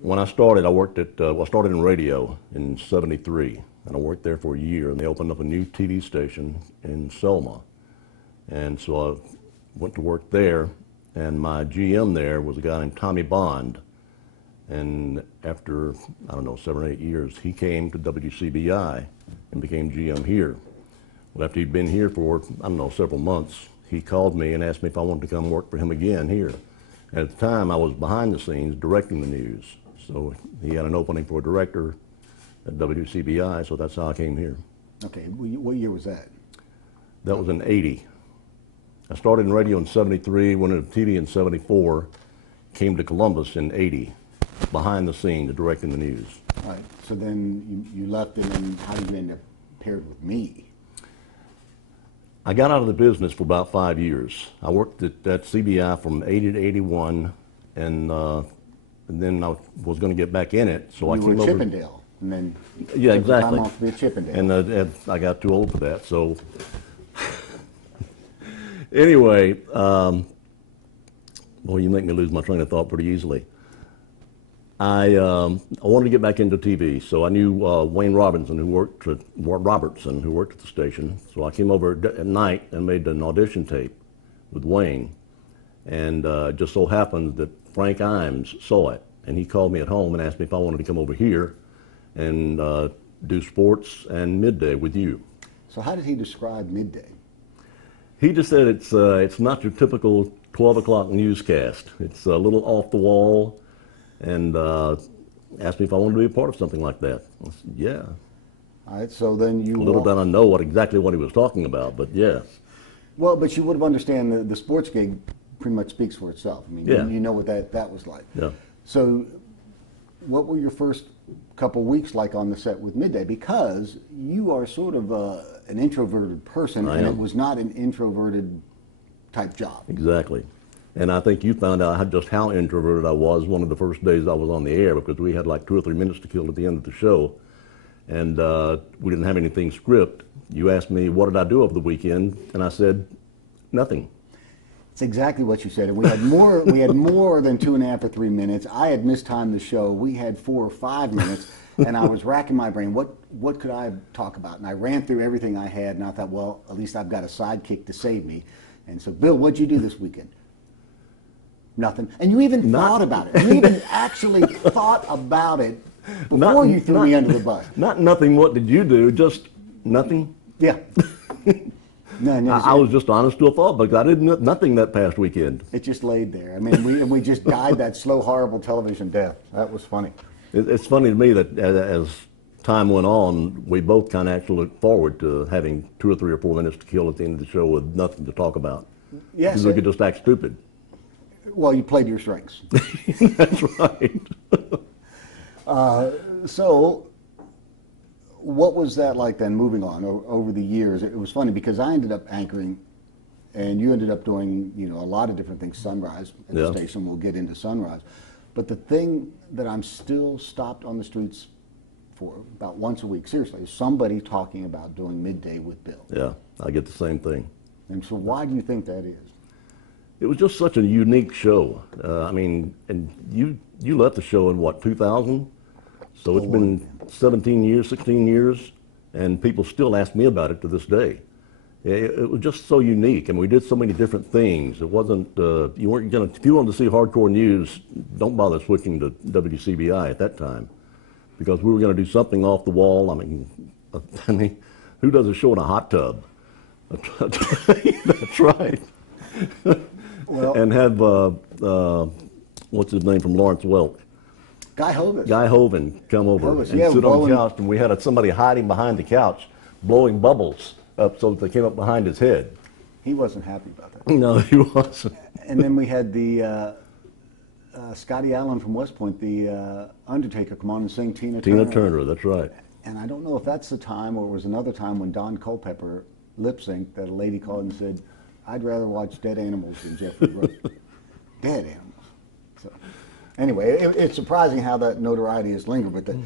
When I started, I worked at, I started in radio in '73, and I worked there for a year, and they opened up a new TV station in Selma. And so I went to work there, and my GM there was a guy named Tommy Bond. And after, I don't know, 7 or 8 years, he came to WCBI and became GM here. Well, after he'd been here for, I don't know, several months, he called me and asked me if I wanted to come work for him again here. And at the time, I was behind the scenes directing the news. So he had an opening for a director at WCBI, so that's how I came here. Okay, what year was that? That was in '80. I started in radio in '73, went into TV in '74, came to Columbus in '80, behind the scenes, directing the news. All right, so then you left, and then how did you end up paired with me? I got out of the business for about 5 years. I worked at CBI from '80 to '81, and then I was going to get back in it, so I came over. You were at Chippendale, and then yeah, took exactly. time off to be at Chippendale. And I got too old for that, so anyway, well, you make me lose my train of thought pretty easily. I wanted to get back into TV, so I knew Wayne Robertson, who worked at the station. So I came over at night and made an audition tape with Wayne, and it just so happened that Frank Imes saw it, and he called me at home and asked me if I wanted to come over here and do sports and midday with you. So how did he describe midday? He just said it's not your typical 12 o'clock newscast. It's a little off the wall, and asked me if I wanted to be a part of something like that. I said, yeah. All right, so then you... Little did I know exactly what he was talking about, but yes. Well, but you would have understand the sports gig pretty much speaks for itself. I mean, yeah. you know what that was like. Yeah. So what were your first couple weeks like on the set with Midday? Because you are sort of an introverted person, and it was not an introverted type job. Exactly. And I think you found out just how introverted I was one of the first days I was on the air, because we had like 2 or 3 minutes to kill at the end of the show, and we didn't have anything scripted. You asked me, what did I do over the weekend? And I said, nothing. It's exactly what you said. And we had more than 2.5 or 3 minutes. I had mistimed the show. We had 4 or 5 minutes, and I was racking my brain. What could I talk about? And I ran through everything I had, and I thought, well, at least I've got a sidekick to save me. And so, Bill, what'd you do this weekend? Nothing. And you even thought about it. You even actually thought about it before you threw me under the bus. Not nothing. What did you do? Just nothing? Yeah. No, I was just honest to a fault, because I didn't nothing that past weekend. It just laid there. I mean, we just died that slow, horrible television death. That was funny. It's funny to me that as time went on, we both kind of actually looked forward to having 2 or 3 or 4 minutes to kill at the end of the show with nothing to talk about. Yes. Because we could just act stupid. Well, you played your strengths. That's right. So, what was that like then, moving on over the years? It was funny because I ended up anchoring, and you ended up doing, a lot of different things. Sunrise at the station. We'll get into Sunrise. But the thing that I'm still stopped on the streets for about once a week, seriously, is somebody talking about doing Midday with Bill. Yeah, I get the same thing. And so why do you think that is? It was just such a unique show. I mean, and you left the show in what, 2000? So it's been 17 years, 16 years, and people still ask me about it to this day. It was just so unique, and we did so many different things. It wasn't, you weren't gonna, if you wanted to see hardcore news, don't bother switching to WCBI at that time, because we were gonna do something off the wall. I mean, who does a show in a hot tub? That's right. Well, and have, what's his name from Lawrence Welk? Guy Hovis. Guy Hoven come over and sit on the couch, and we had somebody hiding behind the couch, blowing bubbles up so that they came up behind his head. He wasn't happy about that. No, he wasn't. And then we had the Scotty Allen from West Point, the Undertaker, come on and sing Tina Turner. Tina Turner, that's right. And I don't know if that's the time or it was another time when Don Culpepper lip-synced that a lady called and said, I'd rather watch dead animals than Jeffrey Brooks. Dead animals. So, anyway, it's surprising how that notoriety has lingered. But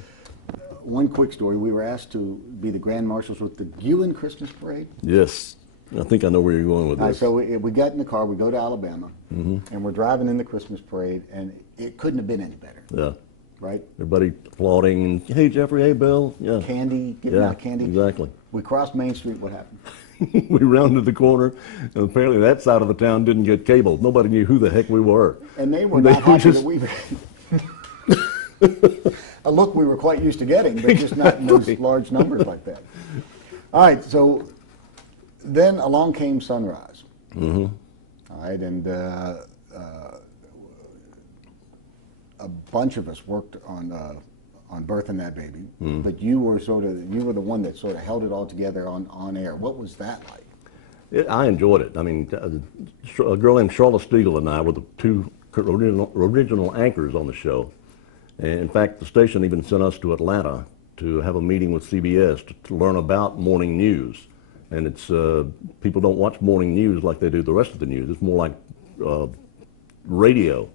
one quick story, we were asked to be the Grand Marshals with the Guin Christmas Parade. Yes, I think I know where you're going with this. So we got in the car, we go to Alabama, and we're driving in the Christmas parade, and it couldn't have been any better. Yeah. right? Everybody applauding. Hey, Jeffrey. Hey, Bill. Yeah. Candy, giving Yeah, out candy. exactly. We crossed Main Street. What happened? We rounded the corner, and apparently that side of the town didn't get cable. Nobody knew who the heck we were. And they were They not were happy just- that we. A look we were quite used to getting, but just not in those large numbers like that. All right, so then along came Sunrise. Mm-hmm. All right, and a bunch of us worked on birthing that baby, but you were the one that sort of held it all together on air. What was that like? I enjoyed it. I mean, a girl named Charlotte Stiegel and I were the two original anchors on the show. And in fact, the station even sent us to Atlanta to have a meeting with CBS to learn about morning news. And it's people don't watch morning news like they do the rest of the news. It's more like radio.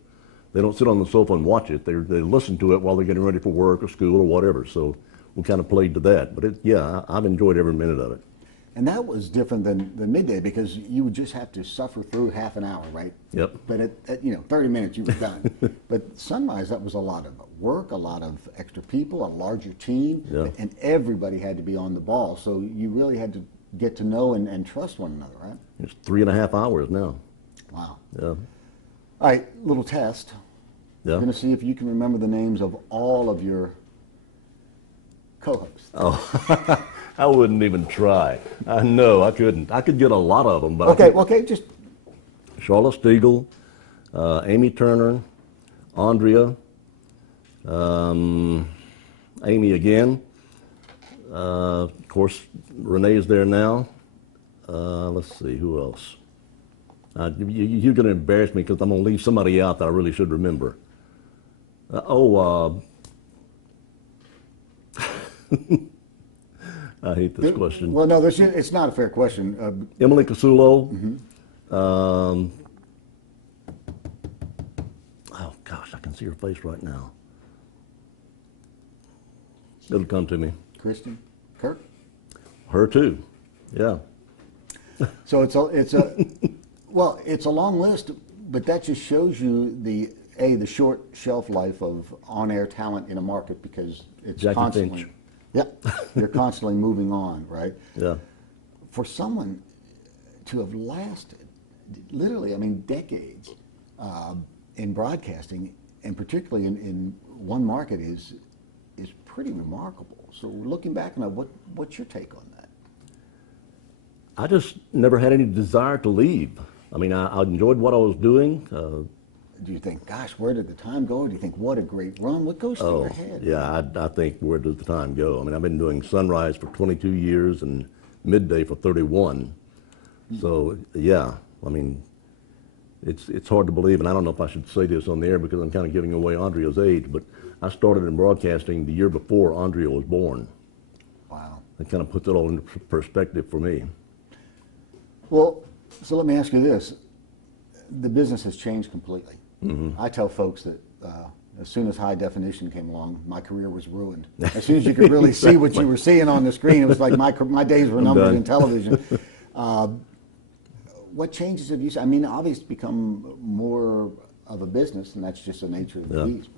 They don't sit on the sofa and watch it. They listen to it while they're getting ready for work or school or whatever. So we kind of played to that. But I've enjoyed every minute of it. And that was different than midday because you would just have to suffer through half an hour, right? Yep. But at 30 minutes you were done. But Sunrise, that was a lot of work, a lot of extra people, a larger team, Yeah. and everybody had to be on the ball. So you really had to get to know and trust one another, right? It's 3.5 hours now. Wow. Yeah. All right, little test. Yeah. I'm going to see if you can remember the names of all of your co-hosts. Oh, I wouldn't even try. I know I couldn't. I could get a lot of them, but Okay, just Charlotte Stiegel, Amy Turner, Andrea, Amy again. Of course, Renee's there now. Let's see, who else? You're going to embarrass me because I'm going to leave somebody out that I really should remember. I hate this question. Well, no, it's not a fair question. Emily Casulo. Oh gosh, I can see her face right now. It'll come to me. Kristen, Kirk. Her too. Yeah. So it's a long list, but that just shows you the short shelf life of on-air talent in a market because it's Jackie constantly. Finch. Yep, you're constantly moving on, right? Yeah. For someone to have lasted, literally, I mean, decades in broadcasting, and particularly in one market, is pretty remarkable. So looking back on that, what's your take on that? I just never had any desire to leave. I mean, I enjoyed what I was doing. Do you think, gosh, where did the time go? Or do you think, what a great run? What goes through your head? Yeah, I think where does the time go? I mean, I've been doing Sunrise for 22 years and Midday for 31. So, yeah, I mean, it's hard to believe, and I don't know if I should say this on the air because I'm kind of giving away Andrea's age, but I started in broadcasting the year before Andrea was born. Wow. That kind of puts it all into perspective for me. Well, so let me ask you this. The business has changed completely. I tell folks that as soon as high definition came along, my career was ruined. As soon as you could really see what you were seeing on the screen, it was like my days were numbered in television. What changes have you seen? I mean, obviously it's become more of a business, and that's just the nature of the beast.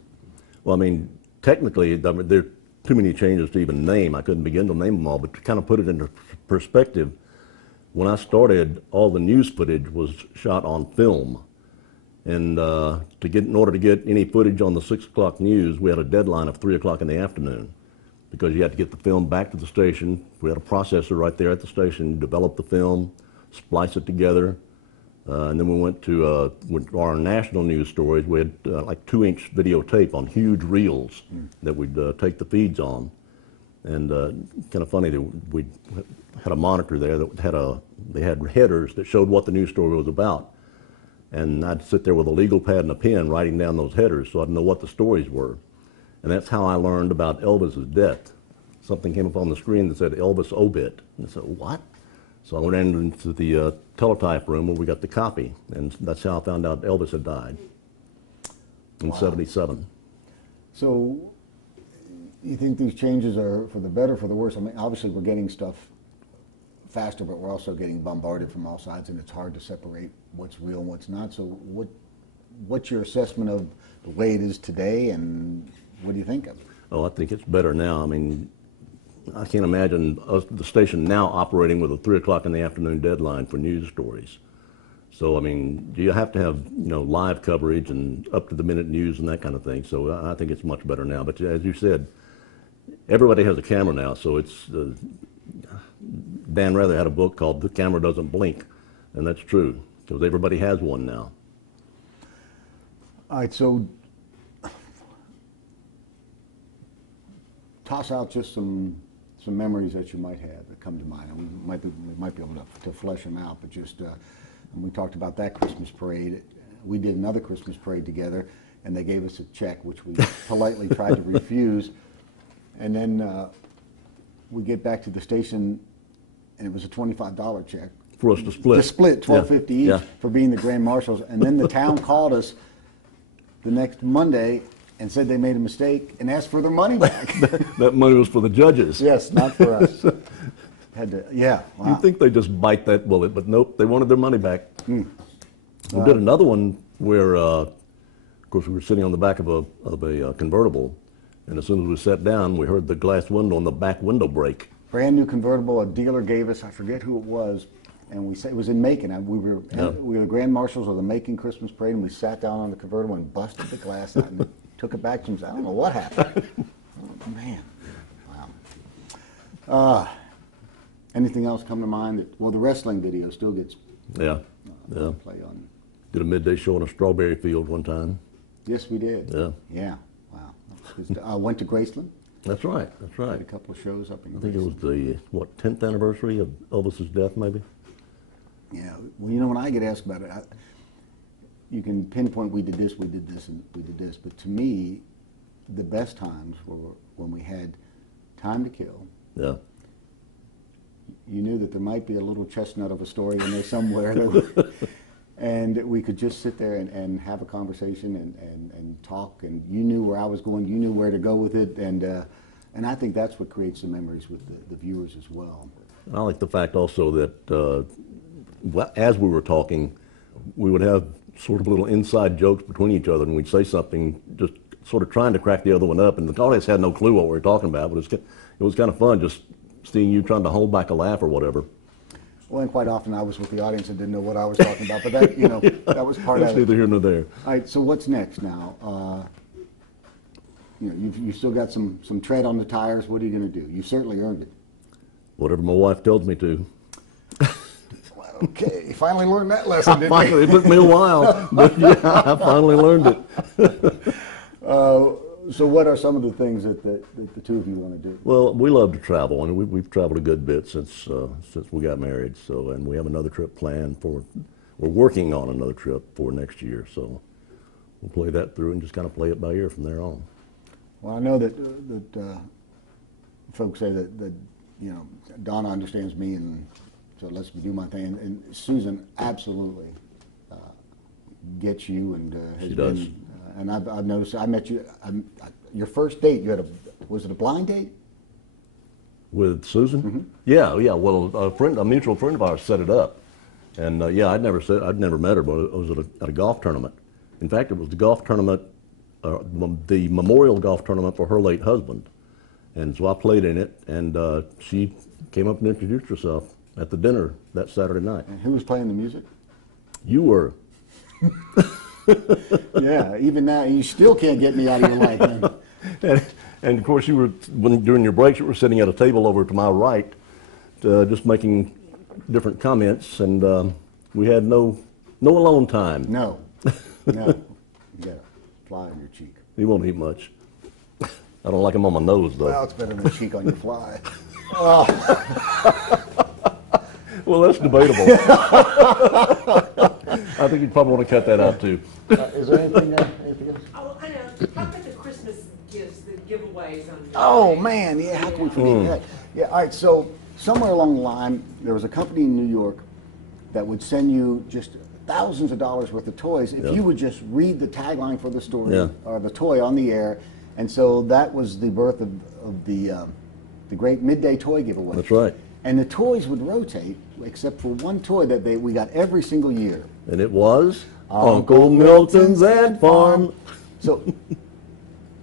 Well, I mean, technically, there are too many changes to even name. I couldn't begin to name them all, but to kind of put it into perspective, when I started, all the news footage was shot on film. And in order to get any footage on the 6 o'clock news, we had a deadline of 3 o'clock in the afternoon because you had to get the film back to the station. We had a processor right there at the station, develop the film, splice it together. And then we went to our national news stories. We had like 2-inch videotape on huge reels that we'd take the feeds on. And kind of funny that we had a monitor there that they had headers that showed what the news story was about. And I'd sit there with a legal pad and a pen writing down those headers so I'd know what the stories were. And that's how I learned about Elvis's death. Something came up on the screen that said Elvis obit. And I said, what? So I went into the teletype room where we got the copy. And that's how I found out Elvis had died in '77. So you think these changes are for the better, for the worse? I mean, obviously we're getting stuff faster, but we're also getting bombarded from all sides, and it's hard to separate what's real and what's not. So what's your assessment of the way it is today, and What do you think of it? Oh, I think it's better now. I mean, I can't imagine the station now operating with a 3 o'clock in the afternoon deadline for news stories. So, I mean, you have to have, live coverage and up-to-the-minute news and that kind of thing. So I think it's much better now. But as you said, everybody has a camera now. So it's, Dan Rather had a book called The Camera Doesn't Blink. And that's true, because everybody has one now. All right, so toss out just some memories that you might have that come to mind. And we might be able to flesh them out, but just, and we talked about that Christmas parade. We did another Christmas parade together, and they gave us a check, which we politely tried to refuse. And then we get back to the station, and it was a $25 check. For us to split. To split, $12.50 each for being the grand marshals. And then the town called us the next Monday and said they made a mistake and asked for their money back. That money was for the judges. Yes, not for us. Had to, yeah. Wow. You'd think they just bite that bullet, but nope, they wanted their money back. We did another one where, of course, we were sitting on the back of a convertible, and as soon as we sat down, we heard the glass window on the back window break. Brand new convertible, a dealer gave us, I forget who it was, and we said it was in Macon. We were the grand marshals of the Macon Christmas parade, and we sat down on the convertible and busted the glass out and took it back to him. I don't know what happened. Oh, man, wow. Anything else come to mind? Well, the wrestling video still gets play on. Did a midday show on a strawberry field one time. Yes, we did. Yeah. Yeah. Wow. I went to Graceland. That's right. That's right. Had a couple of shows up in Graceland. I think it was the 10th anniversary of Elvis's death, maybe. Yeah. Well, when I get asked about it, you can pinpoint we did this, and we did this. But to me, the best times were when we had time to kill. Yeah. You knew that there might be a little chestnut of a story in there somewhere, and we could just sit there and have a conversation and talk. And you knew where I was going, you knew where to go with it, and I think that's what creates the memories with the viewers as well. I like the fact also that as we were talking, we would have sort of little inside jokes between each other, and we'd say something just sort of trying to crack the other one up, and the audience had no clue what we were talking about, but it was kind of fun just seeing you trying to hold back a laugh or whatever. Well, and quite often I was with the audience and didn't know what I was talking about, but that, that was part of it. That's neither here nor there. All right, so what's next now? You've still got some tread on the tires. What are you going to do? You certainly earned it. Whatever my wife tells me to. Okay, you finally learned that lesson, didn't you? It took me a while, but yeah, I finally learned it. So what are some of the things that the two of you want to do? Well, we love to travel, and we've traveled a good bit since we got married. So, and we have another trip planned we're working on another trip for next year. So we'll play that through and just kind of play it by ear from there on. Well, I know that folks say that Donna understands me, and so lets me do my thing. And Susan absolutely gets you, and has she does. been. And I've noticed. I met you. Your first date. You had was it a blind date? With Susan? Mm-hmm. Yeah. Well, a mutual friend of ours set it up, and I'd never met her, but it was at a golf tournament. In fact, it was the golf tournament, the memorial golf tournament for her late husband, and so I played in it, and she came up and introduced herself at the dinner that Saturday night. And who was playing the music? You were. Yeah, even now you still can't get me out of your life. Man. And of course, during your breaks, you were sitting at a table over to my right, just making different comments, and we had no alone time. No. You got a fly on your cheek. He won't eat much. I don't like him on my nose, though. Well, it's better than a cheek on your fly. Well, that's debatable. I think you'd probably want to cut that out, too. Is there anything else? Oh, I know. Talk about the Christmas gifts, the giveaways on. Oh man, yeah. How can we forget that? Yeah. All right. So somewhere along the line, there was a company in New York that would send you just thousands of dollars worth of toys if you would just read the tagline for the story or the toy on the air. And so that was the birth of the great midday toy giveaway. That's right. And the toys would rotate, except for one toy that we got every single year. And it was Uncle Milton's Ant Farm. So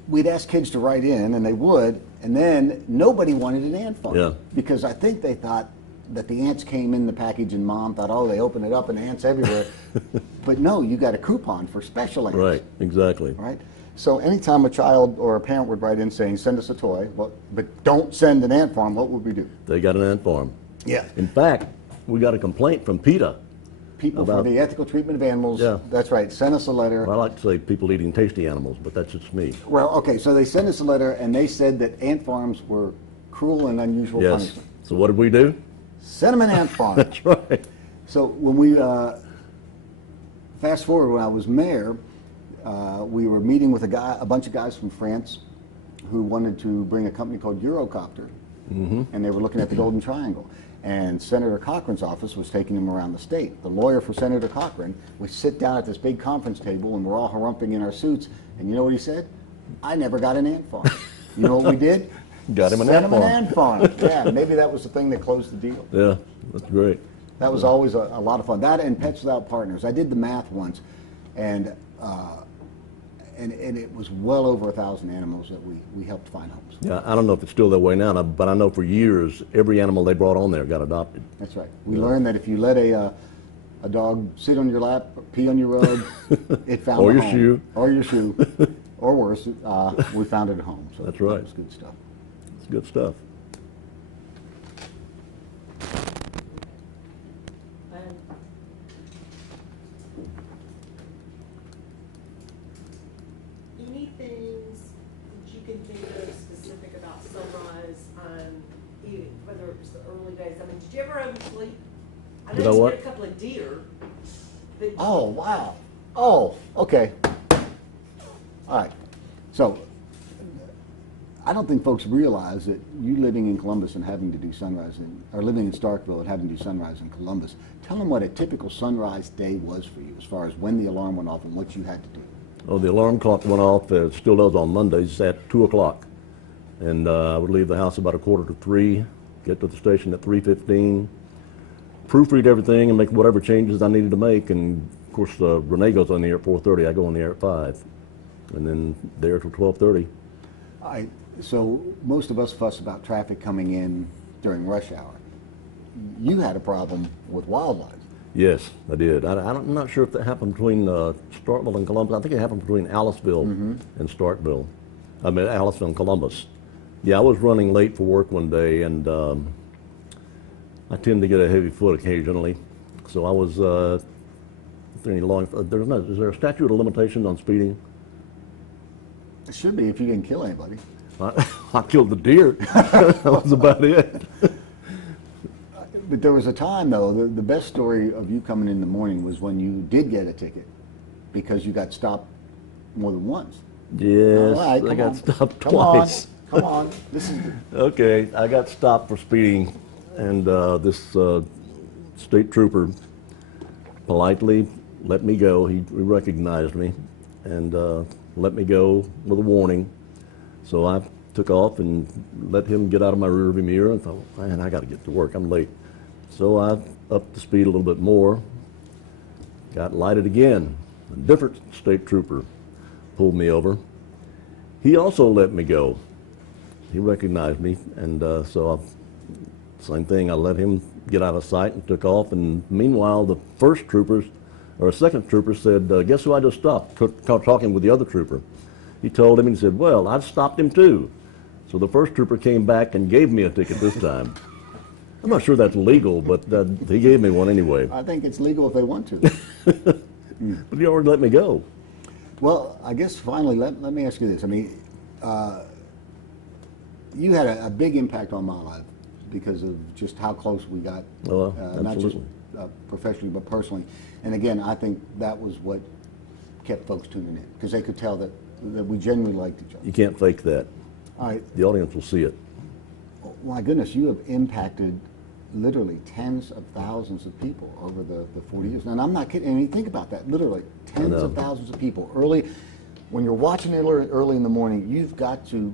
we'd ask kids to write in, and they would, and then nobody wanted an ant farm. Yeah. Because I think they thought that the ants came in the package, and Mom thought, oh, they open it up and ants everywhere. But no, you got a coupon for special ants. Right, exactly. Right? So anytime a child or a parent would write in saying, send us a toy, well, but don't send an ant farm, what would we do? They got an ant farm. Yeah. In fact, we got a complaint from PETA. People About- for the ethical treatment of animals, Yeah. that's right, send us a letter. Well, I like to say people eating tasty animals, but that's just me. Well, okay, so they sent us a letter, and they said that ant farms were cruel and unusual Yes. punishment. So what did we do? Send them an ant farm. That's right. So when we fast forward, when I was mayor, we were meeting with a bunch of guys from France who wanted to bring a company called Eurocopter, and they were looking at the Golden Triangle. And Senator Cochran's office was taking them around the state. The lawyer for Senator Cochran, we sit down at this big conference table, and we're all harumping in our suits. And you know what he said? I never got an ant farm. You know what we did? Got him an Sent ant him farm. an ant farm. Yeah, maybe that was the thing that closed the deal. Yeah, that's great. That was always a lot of fun. That and Pets Without Partners. I did the math once, and it was well over 1,000 animals that we helped find homes. Yeah, I don't know if it's still that way now, but I know for years every animal they brought on there got adopted. That's right. We learned that if you let a dog sit on your lap, pee on your rug, it found Or a your home. shoe. Or your shoe. Or worse, we found it at home. So That's right. That was good stuff. It's good stuff. Any things that you can think of specific about Sunrise, whether it was the early days? I mean, did you ever oversleep? I Did I know you what? had a couple of deer. That Oh, wow. Oh, okay. All right. So, I don't think folks realize that you living in Columbus and having to do sunrise, or living in Starkville and having to do sunrise in Columbus, tell them what a typical sunrise day was for you as far as when the alarm went off and what you had to do. Oh, the alarm clock went off, it still does on Mondays, at 2 o'clock. And I would leave the house about 2:45, get to the station at 3:15, proofread everything and make whatever changes I needed to make. And of course, Renee goes on the air at 4:30, I go on the air at 5. And then there till 12:30. So most of us fuss about traffic coming in during rush hour. You had a problem with wildlife. Yes, I did. I'm not sure if that happened between Starkville and Columbus. I think it happened between Aliceville and Starkville. I mean, Aliceville and Columbus. Yeah, I was running late for work one day, and I tend to get a heavy foot occasionally. So I was, is there a statute of limitations on speeding? It should be if you didn't kill anybody. I killed the deer. That was about it. But there was a time, though, the best story of you coming in the morning was when you did get a ticket because you got stopped more than once. Yes, All right, I come got on. stopped Come twice. on, come on. This is Okay, I got stopped for speeding, and this state trooper politely let me go. He recognized me and let me go with a warning. So I took off and let him get out of my rearview mirror and thought, man, I got to get to work. I'm late. So I upped the speed a little bit more, got lighted again. A different state trooper pulled me over. He also let me go. He recognized me, and same thing, I let him get out of sight and took off. And meanwhile, the second trooper said, guess who I just stopped? Talking with the other trooper. He told him, and he said, well, I've stopped him too. So the first trooper came back and gave me a ticket this time. I'm not sure that's legal, but he gave me one anyway. I think it's legal if they want to. But he already let me go. Well, I guess finally, let me ask you this. I mean, you had a big impact on my life because of just how close we got, Well, not just absolutely. professionally, but personally. And again, I think that was what kept folks tuning in because they could tell that we genuinely liked each other. You can't fake that. All right. The audience will see it. My goodness, you have impacted literally tens of thousands of people over the 40 years. And I'm not kidding. I mean, think about that. Literally tens know. of thousands of people. When you're watching it early in the morning, you've got to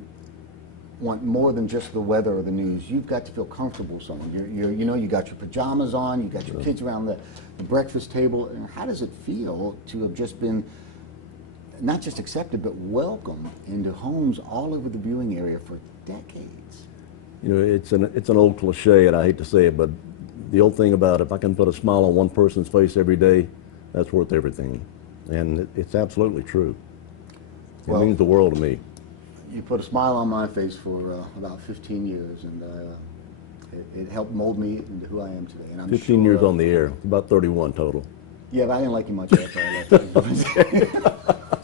want more than just the weather or the news. You've got to feel comfortable with someone. You got your pajamas on. You got your kids around the breakfast table. And how does it feel to have just been not just accepted, but welcomed into homes all over the viewing area for decades. You know, it's an old cliche, and I hate to say it, but the old thing about if I can put a smile on one person's face every day, that's worth everything. And it's absolutely true. It Well, means the world to me. You put a smile on my face for about 15 years, and it helped mold me into who I am today. And I'm 15 sure, years on the air, about 31 total. Yeah, but I didn't like you much after I left.